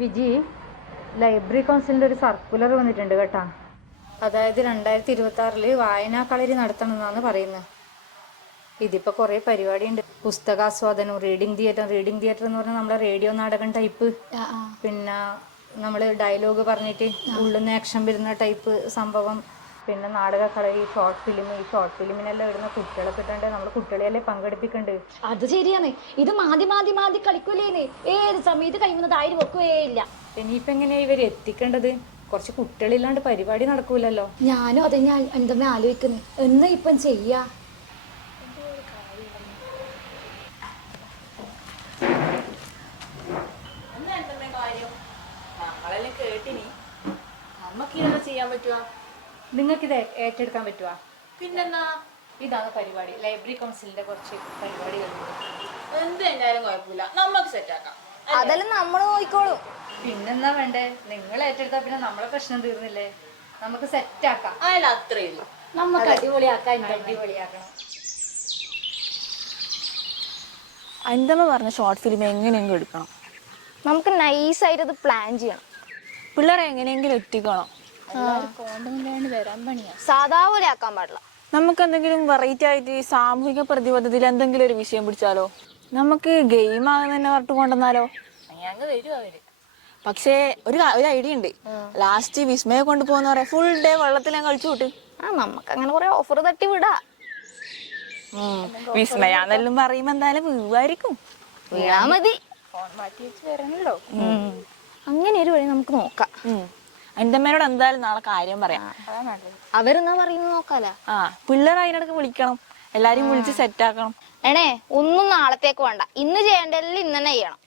Viji, library കൗൺസിലിൻ്റെ ഒരു circular വന്നിട്ടുണ്ട് കേട്ടാ. അതായത് 2026 വായനാ കളരി നടത്തണമെന്നാണ് പറയുന്നത്. ഇതിപ്പോൾ കുറേ പരിപാടിയുണ്ട്. പുസ്തകാസ്വാദനം, റീഡിംഗ് തിയേറ്റർ എന്ന് പറഞ്ഞാൽ നമ്മളെ റേഡിയോ നാടകം ടൈപ്പ്, പിന്നെ നമ്മൾ ഡയലോഗ് പറഞ്ഞിട്ട് ഉള്ളുന്ന ആക്ഷൻ വരുന്ന ടൈപ്പ് സംഭവം, പിന്നെ നാടക കളരി, ഷോർട്ട് ഫിലിം. ഈ ഷോർട്ട് ഫിലിമിനെല്ലാം ഇടുന്ന കുട്ടികളെ കിട്ടണ്ടേ, നമ്മൾ കുട്ടികളെയല്ലേ പങ്കെടുപ്പിക്കണ്ട്. അത് ശരിയാണ്. ഇത് മാതി കളിക്കൂലേന്ന് ഏത് സമയത്ത് കഴിയുന്നത് ആരും വെക്കുകയേ ഇല്ല. ഇനിയിപ്പോൾ എങ്ങനെയാ ഇവർ എത്തിക്കേണ്ടത്? കുറച്ച് കുട്ടികളില്ലാണ്ട് പരിപാടി നടക്കൂലല്ലോ. ഞാനും അതെ ഞാൻ എന്തെങ്കിലും ആലോചിക്കുന്നത്. എന്നാ ഇപ്പം ചെയ്യാ? നിങ്ങൾക്കിത് ഏറ്റെടുക്കാൻ പറ്റുവാ? പിന്നെന്നാ, ഇതാണ് പരിപാടി. ലൈബ്രറി കൗൺസിലിന്റെ കുറച്ച് പരിപാടികൾ. എന്തായാലും കുഴപ്പമില്ല, നമുക്ക് സെറ്റാക്കാം. അതെല്ലാം നമ്മൾ നോക്കിക്കോളും. പിന്നെന്നാ വേണ്ടേ? നിങ്ങൾ ഏറ്റെടുത്താ പിന്നെ നമ്മളെ പ്രശ്നം തീർന്നില്ലേ? നമുക്ക് സെറ്റാക്കാം. അതിൽ അത്രയും നമുക്ക് അടിപൊളിയാക്കാം. അന്തമ്മ പറഞ്ഞ ഷോർട്ട് ഫിലിം എങ്ങനെയെങ്കിലും എടുക്കണം. നമുക്ക് നൈസായിട്ട് അത് പ്ലാൻ ചെയ്യണം. പിള്ളേരെ എങ്ങനെയെങ്കിലും എത്തിക്കണം. വരാൻ പണിയാ. സാധാ പോലെ ആക്കാൻ പാടില്ല. നമുക്ക് എന്തെങ്കിലും വെറൈറ്റി ആയിട്ട് സാമൂഹിക പ്രതിബദ്ധതയിൽ എന്തെങ്കിലും ഒരു വിഷയം പിടിച്ചാലോ? നമുക്ക് ഗെയിം ആകുന്ന തന്നെ പറഞ്ഞിട്ട് കൊണ്ടുവന്നാലോ? പക്ഷേ ഒരു ഐഡിയ ഉണ്ട്. ലാസ്റ്റ് വിസ്മയെ കൊണ്ടുപോകുന്ന പറയാ ഫുൾ ഡേ വെള്ളത്തിൽ ഞാൻ കളിച്ചു വിട്ട്. നമുക്ക് അങ്ങനെ കുറെ ഓഫർ തട്ടി വിടാ. വിസ്മയാന്നെല്ലാം പറയുമ്പോ എന്തായാലും വീവായിരിക്കും. വീഴാ മതി. ഫോൺ മാറ്റി വെച്ച് വരണല്ലോ. അങ്ങനെ ഒരു വഴി നമുക്ക് നോക്കാം. എന്റെ അമ്മേനോട് എന്തായാലും നാളെ കാര്യം പറയാം. അവരെന്നാ പറയുന്നത് നോക്കാലോ. പിള്ളേർ അതിനിടക്ക് വിളിക്കണം, എല്ലാരും വിളിച്ച് സെറ്റ് ആക്കണം. ഒന്നും നാളത്തേക്ക് വേണ്ട, ഇന്ന് ചെയ്യേണ്ടതെല്ലാം ഇന്ന് തന്നെ ചെയ്യണം.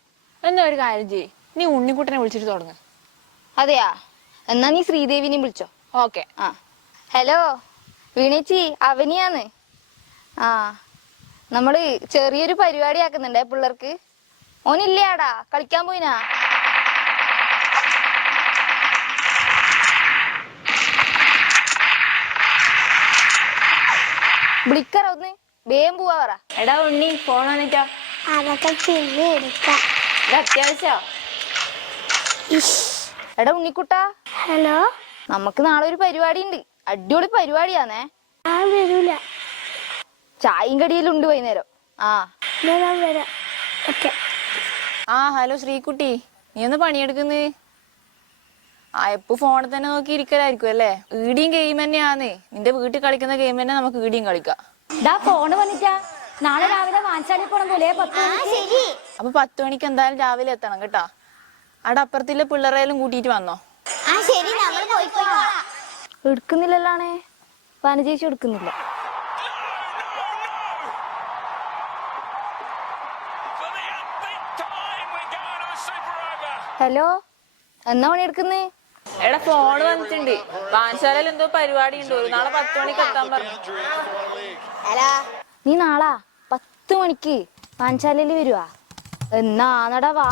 എന്നാ ഒരു കാര്യം ചെയ്യ്, നീ ഉണ്ണിക്കുട്ടനെ വിളിച്ചിട്ട് തുടങ്ങ്. അതെയാ? എന്നാ നീ ശ്രീദേവിനെയും വിളിച്ചോ. ഓക്കെ. ഹലോ വീണേച്ചി, അവനിയാന്ന്. നമ്മള് ചെറിയൊരു പരിപാടി ആക്കുന്നുണ്ടേ പിള്ളേർക്ക്. ഓനില്ലേടാ, കളിക്കാൻ പോയിനാ. വിളിക്കറ ഒന്ന്, വേഗം പോവാ പറ. എടാ ഉണ്ണി, ഫോൺ വന്നിട്ടോ? അത്യാവശ്യോ? എടാ ഉണ്ണിക്കുട്ടാ. ഹലോ, നമുക്ക് നാളെ ഒരു പരിപാടി ഉണ്ട്. അടിപൊളി പരിപാടിയാന്നേ. വരൂല. ചായയും കടിയെല്ലാം ഉണ്ട് വൈകുന്നേരം. വരാം. ഓക്കെ. ഹലോ ശ്രീകുട്ടി, നീ ഒന്ന് പണിയെടുക്കുന്നേ? എപ്പോ ഫോണിൽ തന്നെ നോക്കി ഇരിക്കലായിരിക്കും അല്ലേ? ഈടിയും ഗെയിം തന്നെയാന്നേ. നിന്റെ വീട്ടിൽ കളിക്കുന്ന ഗെയിം തന്നെ നമുക്ക് ഈടിയും കളിക്കാം. ഫോണ് വന്നിട്ടാ നാളെ രാവിലെ വാങ്ങിച്ചാലി പോണം പോലെ. അപ്പൊ 10 മണിക്ക് എന്തായാലും രാവിലെ എത്തണം കേട്ടാ. അവിടെ അപ്പുറത്തിലെ പിള്ളേരെല്ലാം കൂട്ടിയിട്ട് വന്നോ? എടുക്കുന്നില്ലല്ലാണേ, വനജേച്ചി എടുക്കുന്നില്ല. ഹലോ, എന്നാ പണി എടുക്കുന്നേ? എടാ ഫോൺ വന്നിട്ടുണ്ട്. വാൻശാലയിൽ എന്തോ പരിപാടി ഉണ്ട്, നാളെ 10 മണിക്ക് എത്താൻ പറഞ്ഞു. നീ നാളാ 10 മണിക്ക് വാൻശാലയിൽ വരുവാ? എന്നാ നട വാ.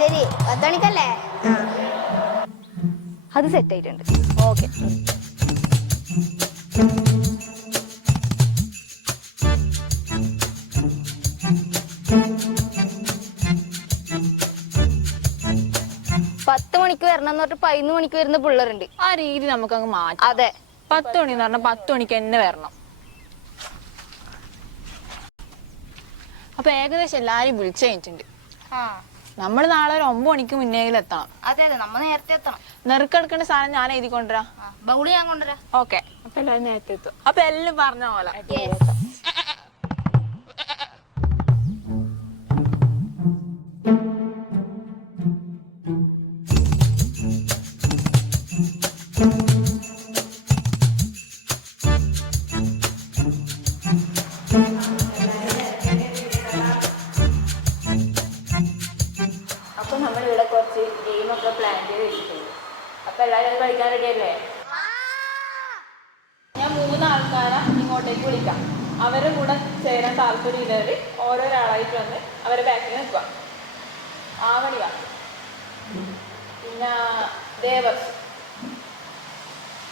ശരി, 10 മണിക്കല്ലേ? അത് സെറ്റ് ആയിട്ടുണ്ട്. ഓക്കെ. മണിക്ക് വരണം എന്ന് പറഞ്ഞിട്ട് 11 മണിക്ക് വരുന്ന പിള്ളേരുണ്ട്. ആ രീതി നമുക്ക് അങ്ങ് മാറ്റാം. അതെ, 10 മണി എന്ന് പറഞ്ഞാൽ 10 മണിക്ക് തന്നെ വരണം. അപ്പൊ ഏകദേശം എല്ലാരും വിളിച്ചു കഴിഞ്ഞിട്ടുണ്ട്. നമ്മൾ നാളെ ഒരു 9 മണിക്ക് മുന്നേലും എത്തണം. അതെ നമ്മൾ നേരത്തെ എത്തണം. നെറുക്കെടുക്കേണ്ട സാധനം ഞാൻ എഴുതി കൊണ്ടുവരാം. ബൗളി ഞാൻ കൊണ്ടുവരാം. ഓക്കെ, അപ്പൊ എല്ലാവരും നേരത്തെ എത്തും. അപ്പൊ എല്ലാം പറഞ്ഞ പോലെ. അപ്പൊ നമ്മളിവിടെ കുറച്ച് ഗെയിമൊക്കെ പ്ലാൻ ചെയ്ത് വെച്ചിട്ടുണ്ട്. അപ്പൊ എല്ലാവരും കളിക്കാൻ റെഡിയല്ലേ? ഞാൻ 3 ആൾക്കാരെ ഇങ്ങോട്ടേക്ക് വിളിക്കാം. അവരുടെ കൂടെ ചേരാൻ താല്പര്യമില്ലവർ ഓരോരാളായിട്ട് വന്ന് അവരെ ബാക്കിൽ നിൽക്കുക. ആവണിക, പിന്നെ ദേവർഷ്,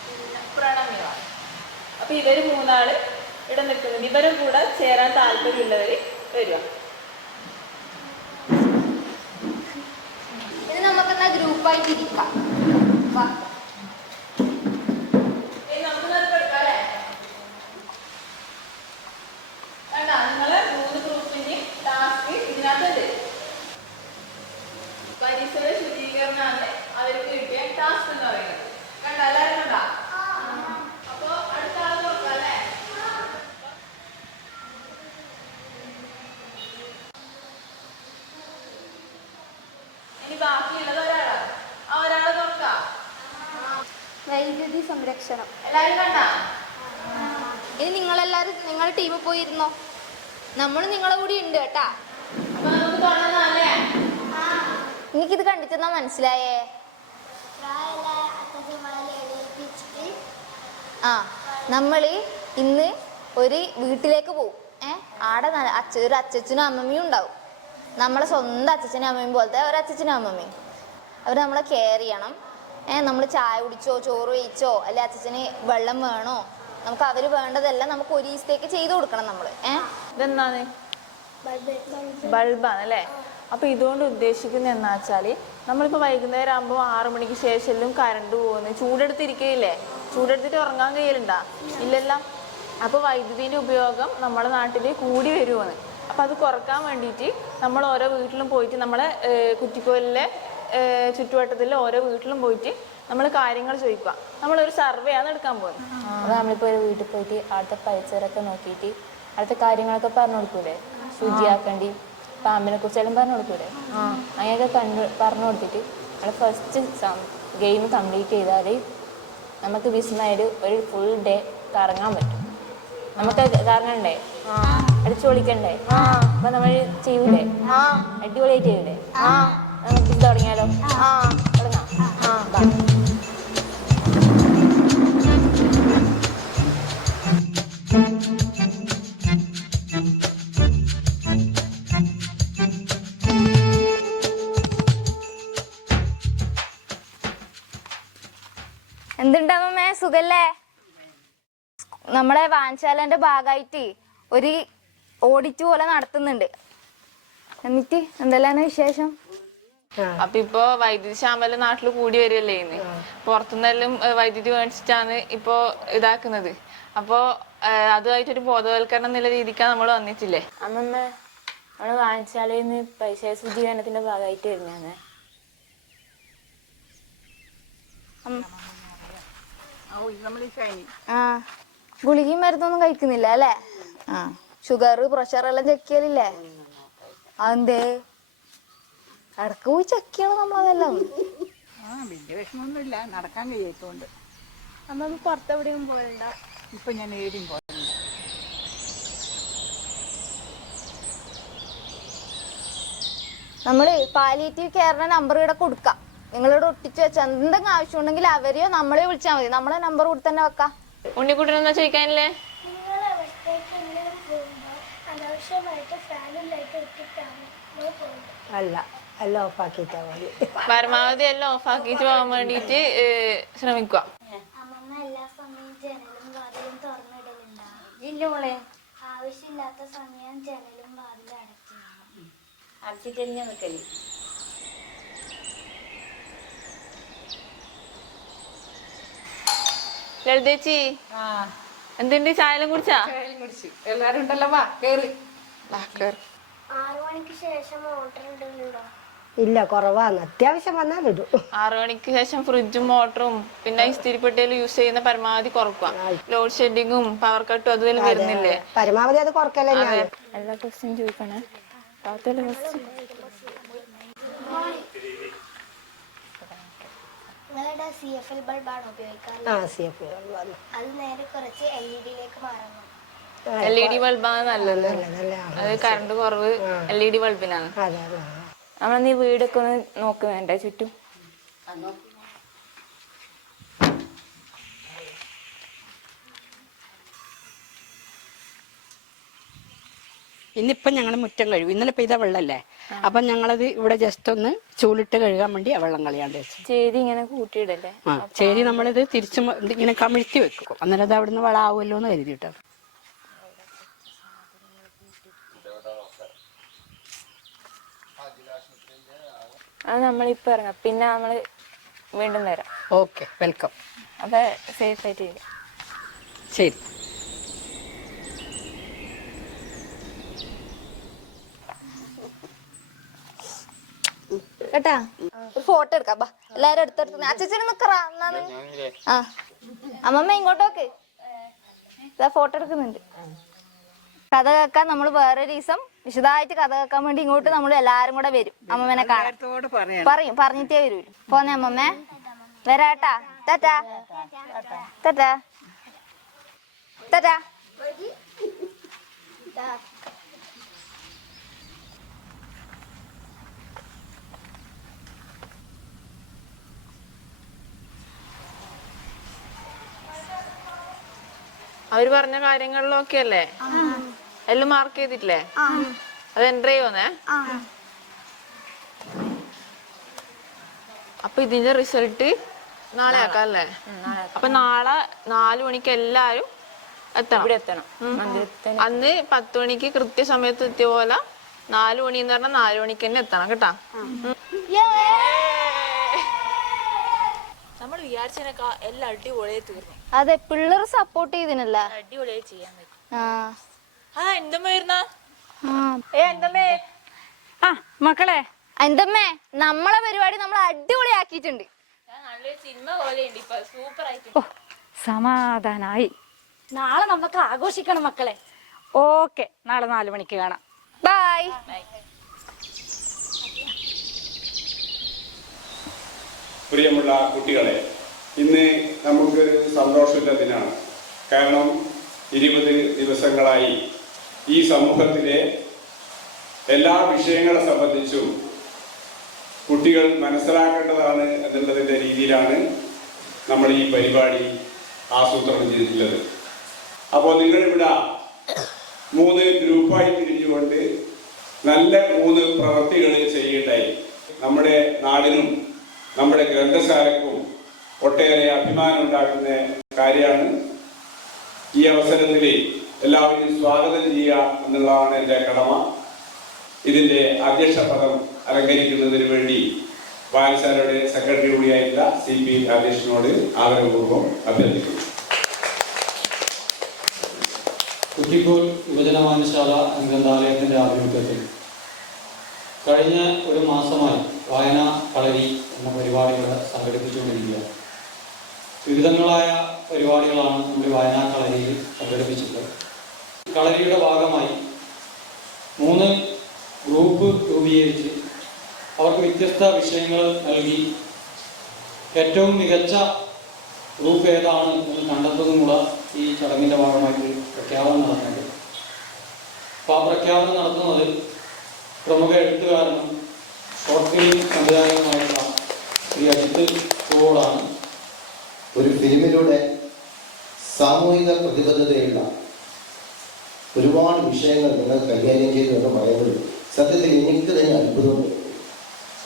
പിന്നെ പ്രണമിക. അപ്പൊ ഇവര് 3 ആള് ഇവിടെ നിൽക്കുന്നുണ്ട്. ഇവരുടെ കൂടെ ചേരാൻ താല്പര്യമുള്ളവർ വരിക. സുഖമായിട്ടിരിക്കാം. വാ. പരിസര ശുചീകരണമാണ് അവർക്ക് കിട്ടിയ ടാസ്ക് എന്ന് പറയുന്നത്. കണ്ടോ? എല്ലാവരും കണ്ടോ? അപ്പൊ അടുത്ത ആള് നോക്കാം അല്ലേ? ഇനി ബാക്കിയുള്ളത് ഒരാളാണ്. ആ ഒരാള് നോക്കാം. വൈദ്യുതി സംരക്ഷണം. എല്ലാരും കണ്ടോ? ഇനി നിങ്ങളുടെ ടീമിൽ പോയിരുന്നോ? നമ്മൾ നിങ്ങളെ കൂടി ഉണ്ട് കേട്ടാ. അപ്പൊ നമുക്ക് തുടങ്ങാല്ലേ? എനിക്കിത് കണ്ടിട്ടെന്നാ മനസ്സിലായേ? ആ, നമ്മള് ഇന്ന് ഒരു വീട്ടിലേക്ക് പോവും. ആടെ ഒരു അച്ഛനും അമ്മമ്മയും ഉണ്ടാവും. നമ്മളെ സ്വന്തം അച്ഛനും അമ്മയും പോലത്തെ ഒരു അച്ഛനും അമ്മമ്മയും. അവർ നമ്മളെ കെയർ ചെയ്യണം. നമ്മൾ ചായ കുടിച്ചോ ചോറ് കഴിച്ചോ അല്ലെ അച്ഛന് വെള്ളം വേണോ, നമുക്ക് അവര് വേണ്ടതെല്ലാം നമുക്ക് ഒരു ദിവസത്തേക്ക് ചെയ്തു കൊടുക്കണം നമ്മള്. ഇതെന്താണ്? ബൾബാണ് അല്ലേ? അപ്പൊ ഇതുകൊണ്ട് ഉദ്ദേശിക്കുന്നത് എന്നാ വെച്ചാല് നമ്മളിപ്പോ വൈകുന്നേരം ആകുമ്പോൾ 6 മണിക്ക് ശേഷം കറണ്ട് പോകുന്നു, ചൂടെടുത്തിരിക്കുകയില്ലേ? ചൂടെടുത്തിട്ട് ഉറങ്ങാൻ കഴിയലുണ്ടാ? ഇല്ലല്ല. അപ്പൊ വൈദ്യുതിന്റെ ഉപയോഗം നമ്മുടെ നാട്ടില് കൂടി വരുവാണ്. അപ്പൊ അത് കുറക്കാൻ വേണ്ടിയിട്ട് നമ്മൾ ഓരോ വീട്ടിലും പോയിട്ട് നമ്മളെ കുറ്റിക്കോലിലെ ചുറ്റുവട്ടത്തിലെ ഓരോ വീട്ടിലും പോയിട്ട് നമ്മൾ കാര്യങ്ങൾ ചോദിക്കുക. നമ്മളൊരു സർവേ ആണ് എടുക്കാൻ പോകുന്നത്. അപ്പോൾ നമ്മളിപ്പോൾ ഒരു വീട്ടിൽ പോയിട്ട് അവിടുത്തെ പരിസരമൊക്കെ നോക്കിയിട്ട് അവിടുത്തെ കാര്യങ്ങളൊക്കെ പറഞ്ഞു കൊടുക്കൂലേ? ശുചിയാക്കേണ്ടി പാമ്പിനെ കുറിച്ചെല്ലാം പറഞ്ഞു കൊടുക്കൂലേ? അങ്ങനെയൊക്കെ പറഞ്ഞു കൊടുത്തിട്ട് നമ്മൾ ഫസ്റ്റ് ഗെയിം കംപ്ലീറ്റ് ചെയ്താൽ നമുക്ക് വിസ്മയിൽ ഒരു ഫുൾ ഡേ കറങ്ങാൻ പറ്റും. നമുക്ക് കറങ്ങണ്ടേ? അടിച്ചു പൊളിക്കണ്ടേ? അപ്പൊ നമ്മൾ ചെയ്യൂലേ? അടിപൊളിയായിട്ട് ചെയ്യൂലേ? നമുക്ക് ഇത് തുടങ്ങിയാലോ? തുടങ്ങാം. എന്തുണ്ടാവുമ്മേ, സുഖല്ലേ? നമ്മളെ വായനശാലന്റെ ഭാഗമായിട്ട് ഒരു ഓഡിറ്റ് പോലെ നടത്തുന്നുണ്ട്. എന്നിട്ട് എന്തെല്ലാം വിശേഷം? അപ്പൊ ഇപ്പൊ വൈദ്യുതി ക്ഷാമെല്ലാം നാട്ടിൽ കൂടി വരികയല്ലേ ഇന്ന്. പുറത്തുനിന്നെല്ലാം വൈദ്യുതി മേടിച്ചിട്ടാണ് ഇപ്പൊ ഇതാക്കുന്നത്. അപ്പൊ അതുമായിട്ടൊരു ബോധവൽക്കരണം എന്നുള്ള രീതിക്കാണ് നമ്മൾ വന്നിട്ടില്ലേ? അമ്മമ്മ, നമ്മൾ വായനശാലയിൽ നിന്ന് പരിസര ശുചീകരണത്തിന്റെ ഭാഗമായിട്ട് വരുന്നതാണ്. ഗുളികയും മരുന്നൊന്നും കഴിക്കുന്നില്ല അല്ലേ? ഷുഗർ പ്രഷർ എല്ലാം ചെക്ക് ചെയ്യലില്ലേ? അതെന്തേ? ഇടക്ക് പോയി ചെക്ക് ചെയ്യണം നമ്മളതെല്ലാം. വലിയ വിഷമമൊന്നുമില്ല, നടക്കാൻ കഴിയാത്തോണ്ട്. അമ്മ പുറത്തെവിടെയും പോകണ്ട. ഇപ്പൊ ഞാൻ ഏടിയും പോയില്ല. നമ്മള് പാലിയേറ്റീവ് കെയറിന്റെ നമ്പർ ഇവിടെ കൊടുക്കാം. നിങ്ങളിവിടെ ഒട്ടിച്ചു വെച്ചാൽ എന്തെങ്കിലും ആവശ്യമുണ്ടെങ്കിൽ അവരെയോ നമ്മളെയോ വിളിച്ചാൽ മതി. നമ്മളെ നമ്പർ കൂടി തന്നെ വെക്കാം. ഉണ്ണിക്കുട്ടനെന്നാ ചോദിക്കാനില്ലേ? അല്ല എല്ലാം ഓഫാക്കിയിട്ടാ മതി. പരമാവധി എല്ലാം ഓഫാക്കിയിട്ട് പോകാൻ വേണ്ടിയിട്ട് ശ്രമിക്കുക. എല്ലാ സമയം ജനലും വാതിലും തുറന്നിടലുണ്ടാവും. ഇല്ല മോളെ, ആവശ്യമില്ലാത്ത സമയം ജനലും വാതിലും അടയ്ക്കണം. അടച്ചിട്ട് തന്നെ നിൽക്കല്. ലളിതേച്ചി, എന്തിന്റെ ചായലും കുടിച്ചാ? എല്ലാരും ഉണ്ടല്ലോ, വാ കേറി. 6 മണിക്ക് ശേഷം ഓർഡർ ഇടലുണ്ടോ? ഇല്ല, കുറവാണ്. അത്യാവശ്യം വന്നാൽ ഇടും. 6 മണിക്ക് ശേഷം ഫ്രിഡ്ജും മോട്ടറും പിന്നെ ഇസ്തിരിപ്പെട്ടിയിൽ യൂസ് ചെയ്യുന്ന പരമാവധി കുറക്കുക. ലോഡ് ഷെഡിങ്ങും പവർ കട്ടും അതുപോലെ വരുന്നില്ലേ? പരമാവധി അത് കുറക്കല്ലേ ഞാൻ. എല്ലാ ക്വസ്റ്റ്യൻ ചോദിക്കണേ. നിങ്ങളുടെ CFL ബൾബാണ് ഉപയോഗിക്കാറ്? CFL വന്നു. അത് നേരെ കുറച്ച് LED-യിലേക്ക് മാറണം. LED ബൾബാണ് നല്ലത്. നല്ലതല്ലേ? അത് കറണ്ട് കുറവ് LED ബൾബിനാണ്. അതെ അതെ. നമ്മൾ നീ വീടൊക്കെ ഒന്ന് നോക്കുന്നുണ്ടേ ചുറ്റും? ഇന്നിപ്പം ഞങ്ങൾ മുറ്റം കഴിയും. ഇന്നലെ പെയ്ത വെള്ളല്ലേ, അപ്പം ഞങ്ങളത് ഇവിടെ ജസ്റ്റ് ഒന്ന് ചൂലിട്ട് കഴുകാൻ വേണ്ടി ആ വെള്ളം കളയാണ്ട് വെച്ചു. ചേരി ഇങ്ങനെ കൂട്ടിയിടല്ലേ? ശരി, നമ്മളിത് തിരിച്ച് ഇങ്ങനെ കമിഴ്ത്തി വെക്കും. അന്നേരം അത് അവിടുന്ന് വളമാവുമല്ലോ എന്ന് കരുതിയിട്ടോ. അത് നമ്മളിപ്പോൾ ഇറങ്ങാം. പിന്നെ നമ്മൾ വീണ്ടും വരാം. Okay, welcome. അപ്പൊ സേഫ് ആയിട്ട് ഇരിക്കാം. ശരി. കേട്ടാ ഒരു ഫോട്ടോ എടുക്കാം. ബാ എല്ലാരും എടുത്തെടുത്ത് അച്ഛനെ നിക്കറാ എന്നാണ്. ആ അമ്മമ്മ ഇങ്ങോട്ടോക്ക് ഫോട്ടോ എടുക്കുന്നുണ്ട്. കഥ കേൾക്കാൻ നമ്മൾ വേറൊരു ദിവസം വിശദമായിട്ട് കഥ കേൾക്കാൻ വേണ്ടി ഇങ്ങോട്ട് നമ്മൾ എല്ലാരും കൂടെ വരും. അമ്മമ്മനെ കാണാൻ പറയും, പറഞ്ഞിട്ടേ വരൂ. പോന്നെ അമ്മമ്മേ, വരാട്ടാ. ടാറ്റാ ടാറ്റാ ടാറ്റാ. അവര് പറഞ്ഞ കാര്യങ്ങളിലൊക്കെ അല്ലേ എല്ലാം മാർക്ക് ചെയ്തിട്ടില്ലേ? അത് എൻട്രി ചെയ്യുന്നേ. അപ്പൊ ഇതിന്റെ റിസൾട്ട് നാളെ ആക്കാം അല്ലേ? അപ്പൊ നാളെ 4 മണിക്ക് എല്ലാരും എത്തണം. അന്ന് 10 മണിക്ക് കൃത്യസമയത്ത് എത്തിയ പോലെ 4 മണി എന്ന് പറഞ്ഞാൽ 4 മണിക്ക് തന്നെ എത്തണം കേട്ടാ. നമ്മൾ വിചാരിച്ചതിനൊക്കെ എല്ലാം അടിപൊളിയായി തീർന്നു. അതെ, പിള്ളേർ സപ്പോർട്ട് ചെയ്തിനല്ല. അടിപൊളിയായി ചെയ്യാൻ പറ്റും. മക്കളെ, എന്തമ്മേ, നമ്മളെ പരിപാടി നമ്മൾ അടിപൊളിയാക്കിയിട്ടുണ്ട്. നല്ലൊരു സിനിമ പോലെ ഉണ്ട് ഇപ്പൊ. സൂപ്പർ ആയിട്ട്. സമാധാനായി. നാളെ നമുക്ക് ആഘോഷിക്കണം മക്കളെ. ഓക്കെ, നാളെ 4 മണിക്ക് കാണാം. ബൈ. പ്രിയമുള്ള കുട്ടികളെ, ഇന്ന് നമുക്ക് സന്തോഷമുള്ള ദിനമാണ്. കാരണം 20 ദിവസങ്ങളായി ഈ സമൂഹത്തിലെ എല്ലാ വിഷയങ്ങളെ സംബന്ധിച്ചും കുട്ടികൾ മനസ്സിലാക്കേണ്ടതാണ് എന്നുള്ളതിൻ്റെ രീതിയിലാണ് നമ്മൾ ഈ പരിപാടി ആസൂത്രണം ചെയ്തിട്ടുള്ളത്. അപ്പോൾ നിങ്ങളിവിടെ 3 ഗ്രൂപ്പായി തിരിഞ്ഞുകൊണ്ട് നല്ല 3 പ്രവൃത്തികൾ ചെയ്യേണ്ടായി. നമ്മുടെ നാടിനും നമ്മുടെ ഗ്രന്ഥശാലയ്ക്കും ഒട്ടേറെ അഭിമാനം ഉണ്ടാക്കുന്ന കാര്യമാണ്. ഈ അവസരത്തിൽ എല്ലാവരും സ്വാഗതം ചെയ്യുക എന്നുള്ളതാണ് എൻ്റെ കടമ. ഇതിൻ്റെ അധ്യക്ഷ പദം അലങ്കരിക്കുന്നതിന് വേണ്ടി വായനശാലയുടെ സെക്രട്ടറി കൂടിയായിട്ടുള്ള CP രാജേഷിനോട് ആദരപൂർവ്വം അഭ്യർത്ഥിക്കുന്നു. കുറ്റിക്കോൽ യുവജന വായനശാല ഗ്രന്ഥാലയത്തിൻ്റെ ആഭിമുഖ്യത്തിൽ കഴിഞ്ഞ ഒരു മാസമായി വായനാ കളരി എന്ന പരിപാടികൾ സംഘടിപ്പിച്ചുകൊണ്ടിരിക്കുകയാണ്. വിവിധങ്ങളായ പരിപാടികളാണ് നമ്മുടെ വായനാ കളരിയിൽ സംഘടിപ്പിച്ചിട്ടുള്ളത്. കളരിയുടെ ഭാഗമായി 3 ഗ്രൂപ്പ് രൂപീകരിച്ച് അവർക്ക് വ്യത്യസ്ത വിഷയങ്ങൾ നൽകി ഏറ്റവും മികച്ച ഗ്രൂപ്പ് ഏതാണ് എന്ന് കണ്ടെത്തുന്നതിനുള്ള ഈ ചടങ്ങിൻ്റെ ഭാഗമായിട്ട് പ്രഖ്യാപനം നടന്നത്. അപ്പോൾ ആ പ്രഖ്യാപനം നടത്തുന്നത് പ്രമുഖ എഴുത്തുകാരനും ഷോർട്ട് ഫിലിം സംവിധായകനുമായിട്ടുള്ള ശ്രീ അജിത്ത് കോളാണ്. ഒരു ഫിലിമിലൂടെ സാമൂഹിക പ്രതിബദ്ധതയുള്ള ഒരുപാട് വിഷയങ്ങൾ നിങ്ങൾ കൈകാര്യം ചെയ്തു എന്ന് പറയുന്നത് സത്യത്തിൽ എനിക്ക് തന്നെ അത്ഭുതമുണ്ട്.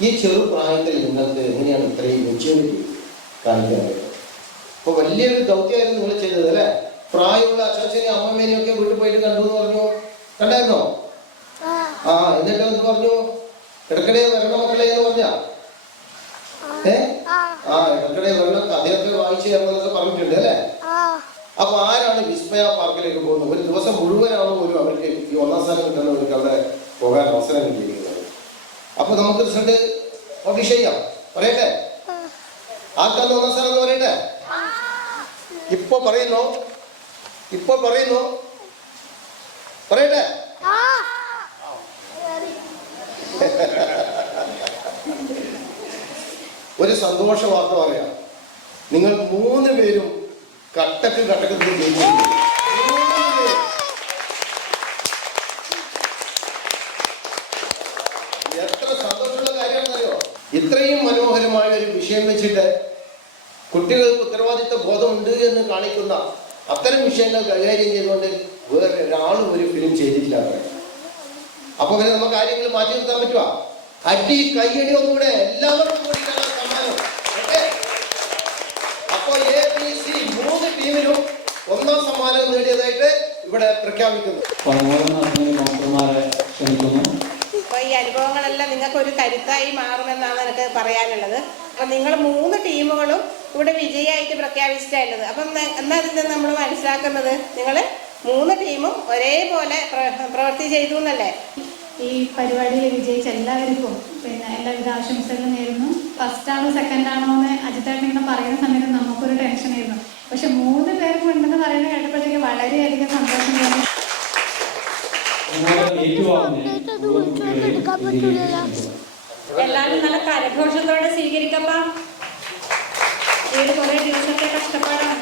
ഈ ചെറുപ്രായത്തിൽ നിങ്ങൾക്ക് എങ്ങനെയാണ് ഇത്രയും മെച്യൂരിറ്റി കാണിക്കാനായിട്ട്? അപ്പോൾ വലിയൊരു ദൗത്യമായിരുന്നു നിങ്ങൾ ചെയ്തത് അല്ലേ? പ്രായമുള്ള അച്ഛനെയും അമ്മമ്മേനെയും ഒക്കെ വീട്ടിൽ പോയിട്ട് കണ്ടു എന്ന് പറഞ്ഞു. കണ്ടായിരുന്നോ? എന്നിട്ട് എന്ത് പറഞ്ഞു? ഇടയ്ക്കിടെ വരണ മക്കളെ എന്ന് പറഞ്ഞ ഇടയ്ക്കിടെ വരണ കഥയൊക്കെ വായിച്ചു തരണമെന്നൊക്കെ പറഞ്ഞിട്ടുണ്ട് അല്ലേ? അപ്പൊ ആരാണ് വിസ്മയ പാർക്കിലേക്ക് പോകുന്നത്? ഒരു ദിവസം മുഴുവനാണ് പോലും അവർക്ക് ഈ 1ാം സ്ഥാനം കിട്ടുന്നവർക്ക് അവിടെ പോകാൻ അവസരം കിട്ടിയിരിക്കുന്നത്. അപ്പൊ നമുക്ക് റിസൾട്ട് പബ്ലിഷ് ചെയ്യാം. പറയട്ടെ? ആർക്കാന്ന് 1ാം സ്ഥാനം എന്ന് പറയട്ടെ? ഇപ്പൊ പറയുന്നു പറയട്ടെ? ഒരു സന്തോഷ വാർത്ത പറയാം. നിങ്ങൾ 3 പേരും കട്ടക്ക് ജയിച്ചു. എത്ര സന്തോഷമുള്ള കാര്യമാണെന്നറിയോ? ഇത്രയും മനോഹരമായ ഒരു വിഷയം വെച്ചിട്ട് കുട്ടികൾക്ക് ഉത്തരവാദിത്വ ബോധമുണ്ട് എന്ന് കാണിക്കുന്ന അത്തരം വിഷയങ്ങൾ കൈകാര്യം ചെയ്തുകൊണ്ട് വേറെ ഒരാളും ഒരു ഫിലിം ചെയ്തിട്ടില്ല. അപ്പൊ പിന്നെ നമുക്ക് കാര്യങ്ങൾ മാറ്റി നിർത്താൻ പറ്റുക? അടി കയ്യടി ഒന്നുകൂടെ എല്ലാവർക്കും കൂടി സമ്മാനം. അപ്പോൾ ABC 3 ടീമിനും 1ാം സമ്മാനം നേടിയതായിട്ട് ഇവിടെ പ്രഖ്യാപിക്കുന്നു. ഡോക്ടർമാരെ ക്ഷണിക്കുന്നു. അപ്പോൾ ഈ അനുഭവങ്ങളെല്ലാം നിങ്ങൾക്ക് ഒരു കരുത്തായി മാറുമെന്നാണ് എനിക്ക് പറയാനുള്ളത്. അപ്പം നിങ്ങൾ 3 ടീമുകളും ഇവിടെ വിജയിയായിട്ട് പ്രഖ്യാപിച്ചിട്ടുള്ളത്. അപ്പം എന്നാ അതിൽ നിന്ന് നമ്മൾ മനസ്സിലാക്കുന്നത് നിങ്ങൾ 3 ടീമും ഒരേപോലെ പ്രവൃത്തി ചെയ്തു എന്നല്ലേ? ഈ പരിപാടിയിൽ വിജയിച്ച എല്ലാവർക്കും പിന്നെ എല്ലാവിധ ആശംസകളും നേരുന്നു. ഫസ്റ്റാണോ സെക്കൻഡാണോ എന്ന് അജിത്തേട്ടൻ ഇങ്ങനെ പറയുന്ന സമയത്ത് നമുക്കൊരു ടെൻഷനായിരുന്നു. പക്ഷെ 3 പേർക്ക് ഉണ്ടെന്ന് പറയുന്നത് കേട്ടപ്പോഴത്തേക്ക് വളരെയധികം സന്തോഷം തോന്നി. എല്ലാവരും നല്ല കരഘോഷത്തോടെ സ്വീകരിക്കപ്പാ. 7 കുറേ ദിവസത്തെ കഷ്ടപ്പാടാണ്.